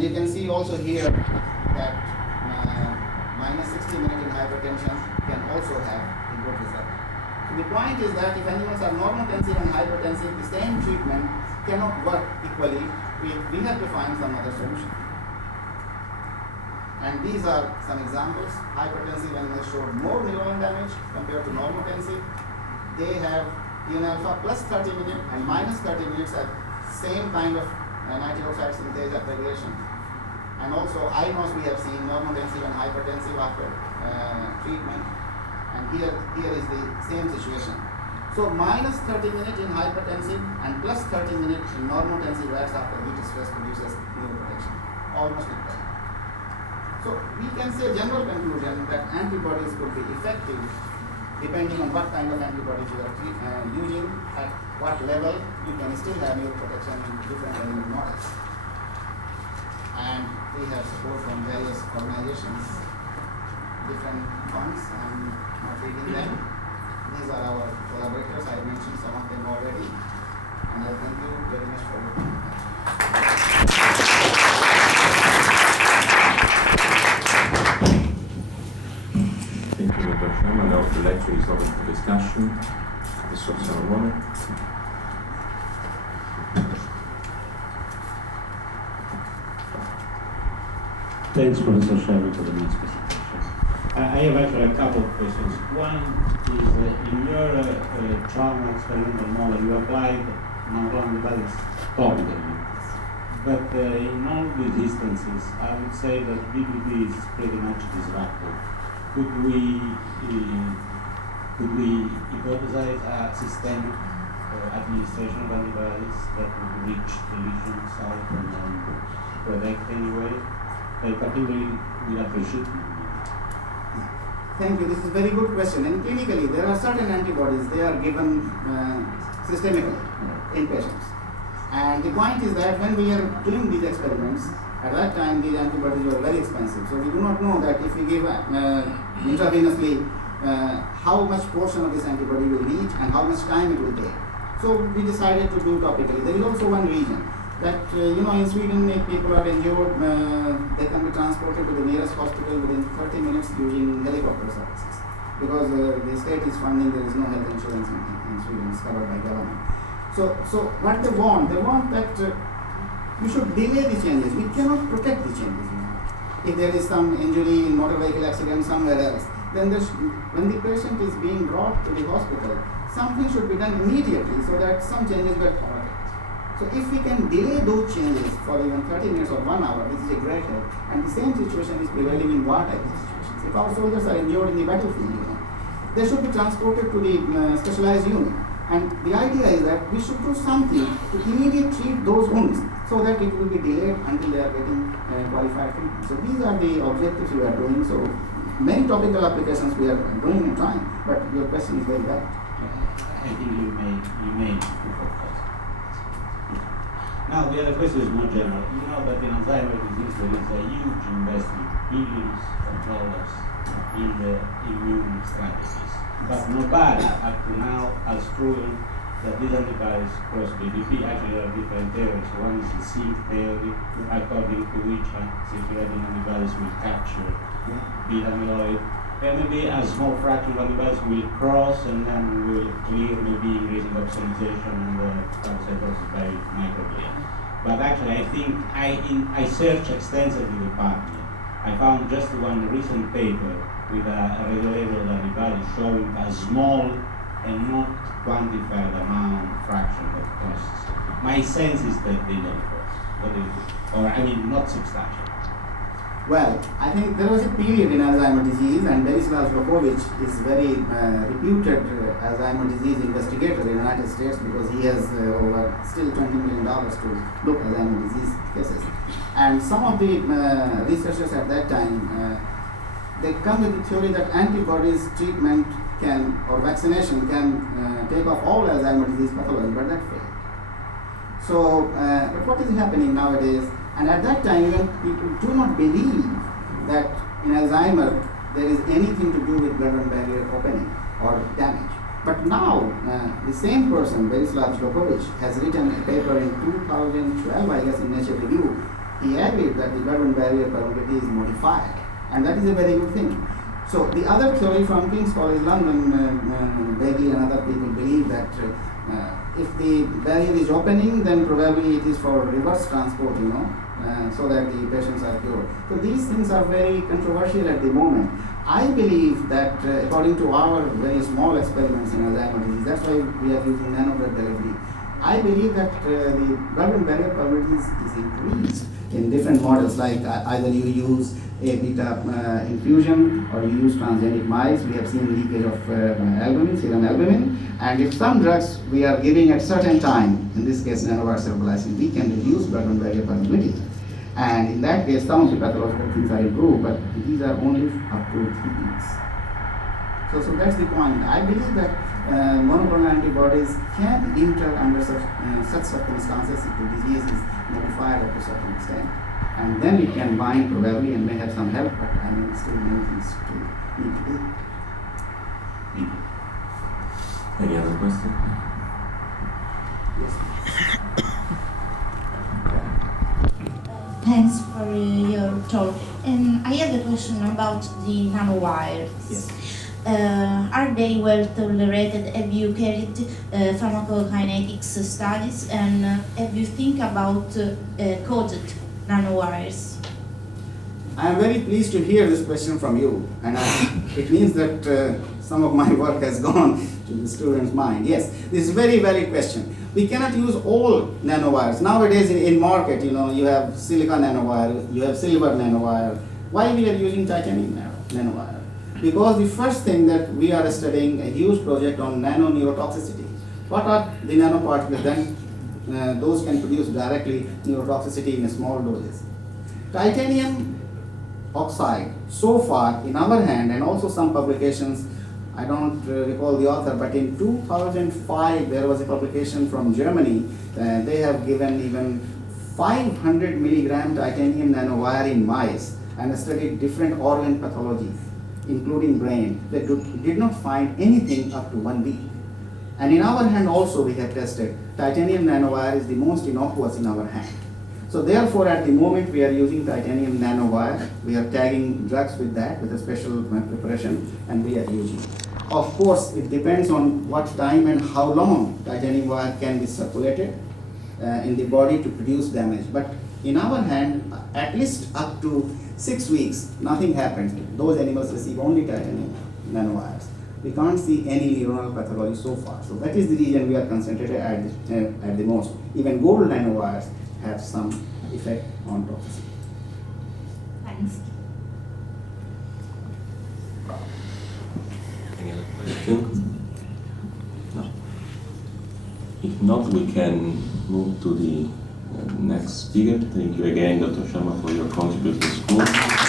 And you can see also here that minus 60 minutes in hypertension can also have a good result. So the point is that if animals are normotensive and hypertensive, the same treatment cannot work equally. We have to find some other solution. And these are some examples. Hypertensive animals showed more neuronal damage compared to normotensive. They have TNF-alpha plus 30 minutes and minus 30 minutes at same kind of nitric oxide synthase upregulation. And also INOS we have seen normotensive and hypertensive after treatment. And here is the same situation. So minus 30 minutes in hypertensive and plus 30 minutes in normotensive rats after heat stress produces neuroprotection. Almost equal. So we can say general conclusion that antibodies could be effective depending on what kind of antibodies you are using, at what level you can still have neuroprotection in different animal models. And we have support from various organizations, different funds, and not reading them. These are our collaborators. I mentioned some of them already. And I thank you very much for your time. Thank you, Dr. Sharma. Now the lecture is open for discussion. Mr. Salomone. Thanks, Professor Sharma, for the nice presentation. I have actually a couple of questions. One is, in your trauma experimental model, you applied monoclonal antibodies topically. But in all these instances, I would say that BBB is pretty much disruptive. Could we hypothesize a systemic administration of antibodies that would reach the lesion site and then protect anyway? Particularly with appreciate. Thank you. This is a very good question. And clinically, there are certain antibodies, they are given systemically in patients. And the point is that when we are doing these experiments, at that time these antibodies were very expensive. So we do not know that if we give intravenously how much portion of this antibody will reach and how much time it will take. So we decided to do topically. There is also one reason that, in Sweden, if people are injured, they can be transported to the nearest hospital within 30 minutes using helicopter services. Because the state is funding, there is no health insurance in Sweden, it's covered by government. So what they want that we should delay the changes. We cannot protect the changes. If there is some injury in motor vehicle accident somewhere else, then when the patient is being brought to the hospital, something should be done immediately so that some changes get corrected. So if we can delay those changes for even 30 minutes or 1 hour, this is a great help. And the same situation is prevailing in war type situations. If our soldiers are injured in the battlefield, they should be transported to the specialized unit. And the idea is that we should do something to immediately treat those wounds so that it will be delayed until they are getting qualified treatment. So these are the objectives we are doing. So many topical applications we are doing and trying, but your question is very valid. I think you may focus. Now the other question is more general. You know that in Alzheimer's disease there is a huge investment, billions of dollars in the immune strategies. But nobody up to now has proven that these antibodies cross BBB. Actually, there are different theories. One is the zinc theory, according to which circulating antibodies will capture beta amyloid. There may be a small fraction of antibodies will cross and then will clear, maybe increasing opsonization and the phagocytosis by microglia. But actually, I think I searched extensively the pathway. I found just one recent paper with a radiolabeled antibody showing a small and not quantified amount fraction of costs. My sense is that they don't cost. What do you think? Or not substantial. Well, I think there was a period in Alzheimer's disease, and Berislav Lokovic is very reputed Alzheimer's disease investigator in the United States because he has over still $20 million to look at Alzheimer's disease cases. And some of the researchers at that time, they come with the theory that antibodies treatment or vaccination can take off all Alzheimer's disease pathology, but that failed. So, but what is happening nowadays? And at that time, even people do not believe that in Alzheimer there is anything to do with blood-brain barrier opening or damage. But now, the same person, Berislav Lokovic, has written a paper in 2012, I guess, in Nature Review, he agreed that the blood-brain barrier permeability is modified, and that is a very good thing. So the other theory from King's College London, degli and other people believe that if the barrier is opening, then probably it is for reverse transport, so that the patients are cured. So these things are very controversial at the moment. I believe that according to our very small experiments in Alzheimer's disease, that's why we are using nanodrug delivery. I believe that the blood-brain barrier permeability is increased in different models, like either you use a beta infusion or you use transgenic mice. We have seen leakage of albumin, serum albumin, and if some drugs we are giving at certain time, in this case nanowired cerebrolysin, we can reduce blood-brain barrier permeability. And in that case, some of the pathological things are improved, but these are only up to 3 weeks. So that's the point. I believe that monoclonal antibodies can enter under such circumstances if the disease is modified up to a certain extent. And then it can bind probably and may have some help, but I mean, still many things to need to do. Any other question? Yes. Thanks for your talk. I have a question about the nanowires. Yes. Are they well tolerated? Have you carried pharmacokinetics studies, and have you think about coated nanowires? I am very pleased to hear this question from you, and it means that some of my work has gone to the student's mind. Yes, this is a very valid question. We cannot use all nanowires. Nowadays in market, you have silicon nanowire, you have silver nanowire. Why we are using titanium nanowire? Because the first thing that we are studying a huge project on nano-neurotoxicity. What are the nanoparticles? Then those can produce directly neurotoxicity in small doses. Titanium oxide, so far in our hand, and also some publications, I don't recall the author, but in 2005 there was a publication from Germany. They have given even 500 milligram titanium nanowire in mice and studied different organ pathologies, including brain. They did not find anything up to 1 week. And in our hand also we have tested. Titanium nanowire is the most innocuous in our hand. So therefore at the moment we are using titanium nanowire. We are tagging drugs with that, with a special preparation, and we are using. Of course, it depends on what time and how long titanium wire can be circulated in the body to produce damage. But in our hand, at least up to 6 weeks, nothing happens. Those animals receive only titanium nanowires. We can't see any neuronal pathology so far. So that is the reason we are concentrated at the most. Even gold nanowires have some effect on toxicity. Thanks. Any other question? No. If not, we can move to the next speaker. Thank you again, Dr. Sharma, for your contribution to the school.